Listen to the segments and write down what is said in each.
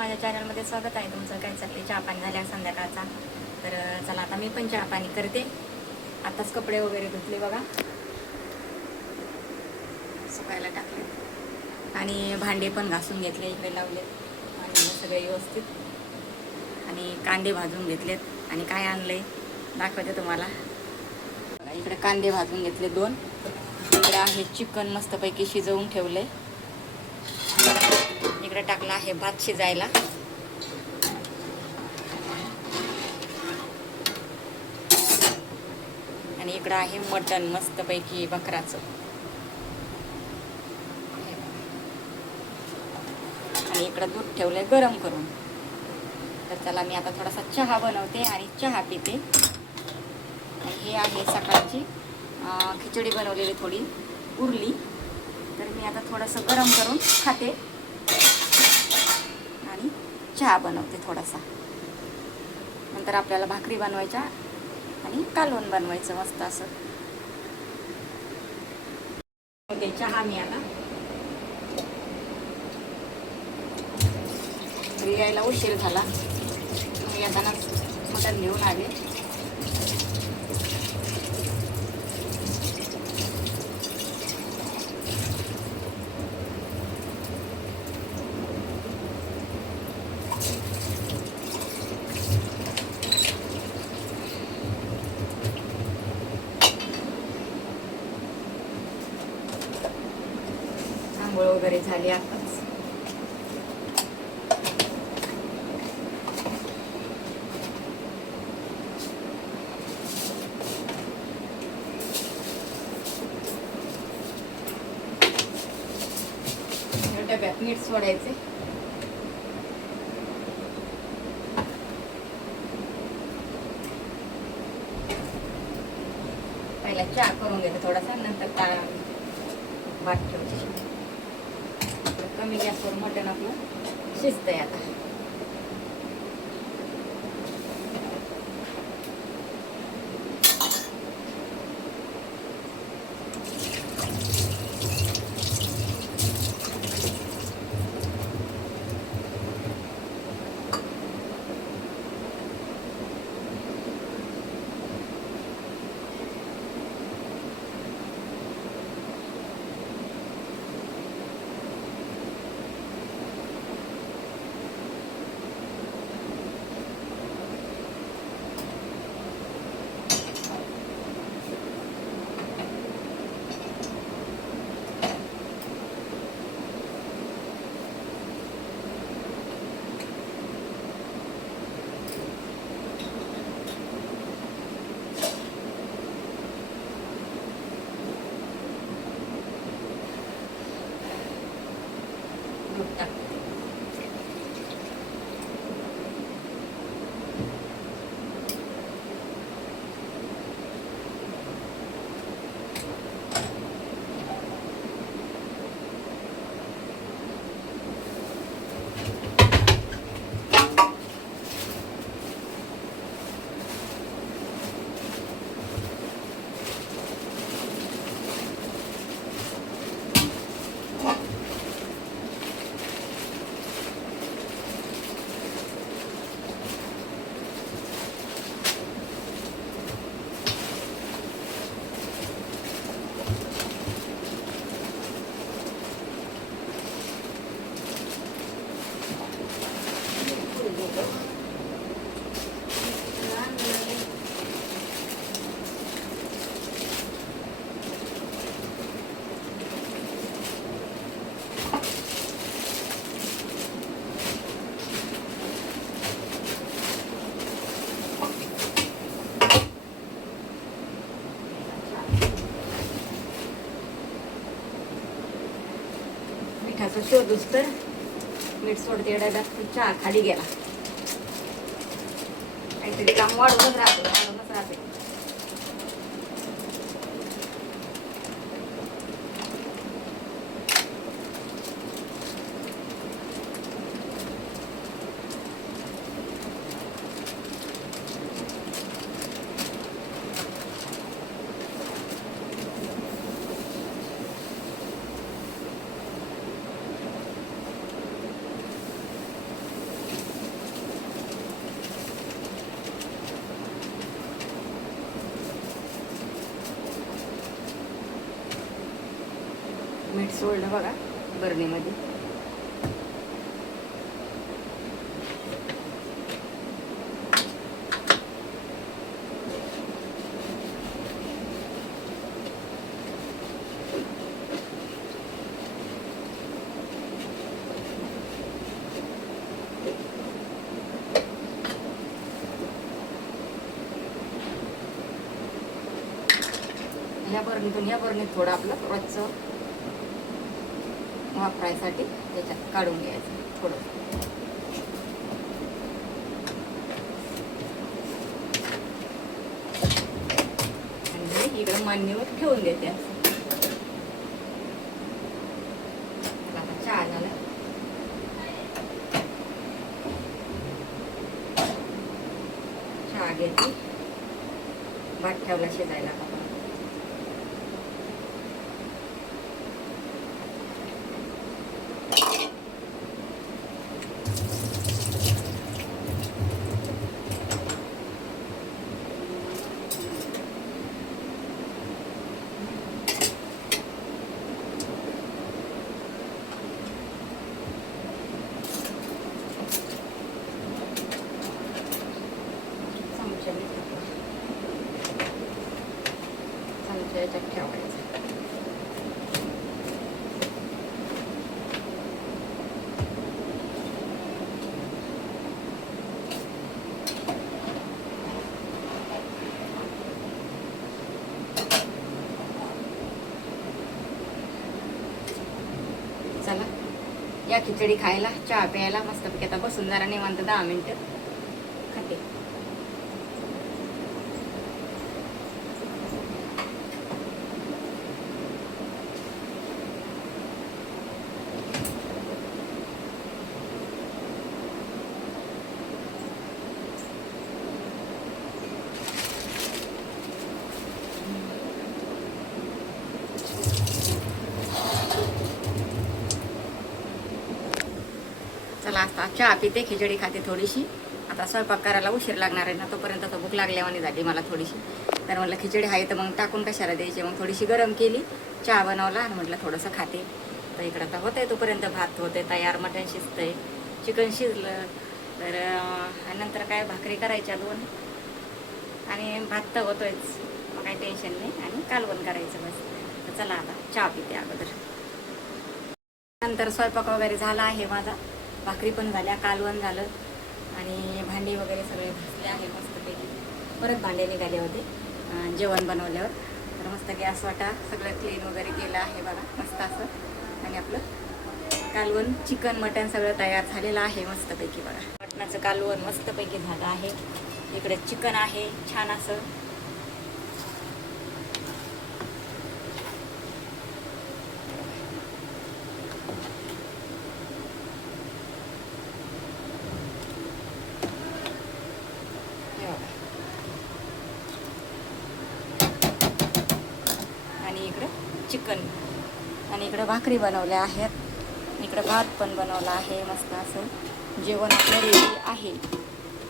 माझ्या चॅनलमध्ये स्वागत आहे तुमचं. काय चाललंय? चहा पाणी झाल्या संध्याकाळचा. तर चला आता मी पण चहा पाणी करते. आताच कपडे वगैरे धुतले बघा, सुकायला टाकले आणि भांडे पण घासून घेतले, इकडे लावले आणि सगळे व्यवस्थित. आणि कांदे भाजून घेतलेत आणि काय आणलंय दाखवते तुम्हाला. इकडे कांदे भाजून घेतले 2. इकडे आहे चिकन मस्तपैकी शिजवून ठेवले. इकडे टाकला आहे भात शिजायला. आणि इकडं आहे मटण मस्तपैकी बकराचं. आणि इकडं दूध ठेवलंय गरम करून. तर चला मी आता थोडासा चहा बनवते आणि चहा पिते. आणि हे आहे सकाळची खिचडी बनवलेली थोडी उरली, तर मी आता थोडंसं गरम करून खाते आणि चहा बनवते थोडासा. नंतर आपल्याला भाकरी बनवायच्या आणि कालवण बनवायचं मस्त असं. ओके, चहा मी आता घरी यायला उशीर झाला. मी येतानाच मटण घेऊन आले. आंघोळ वगैरे झाली आताच. डब्यात मीठ सोडायचे. पहिला चहा करून घेते थोडासा, नंतर भात ठेवते. कमी गॅसवर मटण आपलं शिजतंय आता. मिठाचं शोधूच तर मीठ सोडते डब्यात. चहा खाली गेला. काहीतरी काम वाढवूनच राहते. मीठ सोडलं बघा बरणीमध्ये. या बरणीत थोडं आपलं रोजचं वापरायसाठी त्याच्यात काढून घ्यायचं थोडं. आणि इकडं मांडणीवर ठेवून देते. आता चहा झाला. चहा घेतली, भात ठेवला शिजायला. याच्यात ठेवायचं. चला या खिचडी खायला, चहा प्यायला मस्तपैकी. आता बसून जरा निवांत 10 मिनिटं खाते. चला आता चहा पिते, खिचडी खाते थोडीशी. आता स्वयंपाक करायला उशीर लागणार आहे ना, तोपर्यंत तर भूक लागल्यावानी झाली मला थोडीशी. तर म्हटलं खिचडी आहे तर मग टाकून कशाला द्यायची. मग थोडीशी गरम केली, चहा बनवला आणि म्हटलं थोडंसं खाते. तर इकडं आता होतंय तोपर्यंत भात होते तयार, मटण शिजतंय, चिकन शिजलं. तर नंतर काय भाकरी करायच्या 2 आणि भात तर होतोयच, मग काही टेन्शन नाही. आणि कालवण करायचं बस. तर चला आता चहा पिते अगोदर. नंतर स्वयंपाक वगैरे झाला आहे माझा, भाकरी पण झाल्या, कालवण झालं आणि भांडी वगैरे सगळे घासले आहे मस्तपैकी. परत भांडे निघाले होते जेवण बनवल्यावर. तर मस्त गॅस वाटा सगळं क्लीन वगैरे केलं आहे बघा मस्त असं. आणि आपलं कालवण, चिकन, मटण सगळं तयार झालेलं आहे मस्तपैकी बघा. मटणाचं कालवण मस्तपैकी झालं आहे. इकडे चिकन आहे छान असं. आणि इकडं चिकन आणि इकडं भाकरी बनवल्या आहेत. इकडं भात पण बनवला आहे मस्त असं. जेवण आपलं रेडी आहे.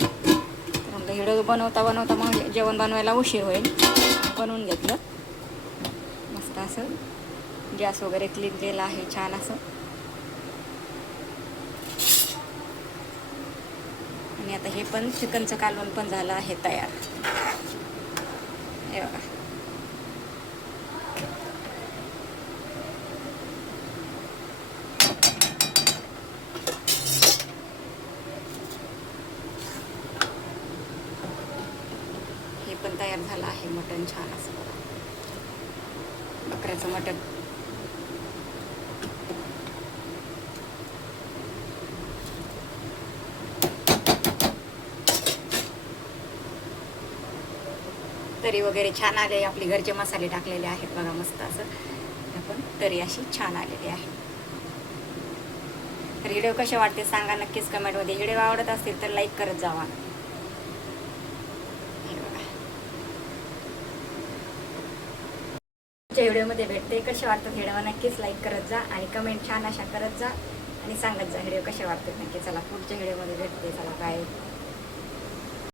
तर म्हणलं हिडं बनवता मग जेवण बनवायला उशीर होईल, बनवून घेतलं मस्त असं. गॅस वगैरे क्लीन केला आहे छान असं. आणि आता हे पण चिकनचं कालवण पण झालं आहे तयार. हे बघा हे पण तयार झालं आहे. मटण छान असं बघा, बकऱ्याचं मटण. तरी वगैरे छान आले. आपले घरचे मसाले टाकलेले आहेत बघा मस्त असं. आपण तरी अशी छान आलेली आहे. तर व्हिडिओ कसे वाटते सांगा नक्कीच कमेंटमध्ये. व्हिडिओ आवडत असतील तर लाईक करत जावा. व्हिडिओमध्ये भेटते कसे वाटतात व्हिडिओ नक्कीच लाईक करत जा आणि कमेंट छान अशा करत जा आणि सांगत जा व्हिडिओ कसे वाटतात नक्की. चला पुढच्या व्हिडिओमध्ये भेटते. चला बाय.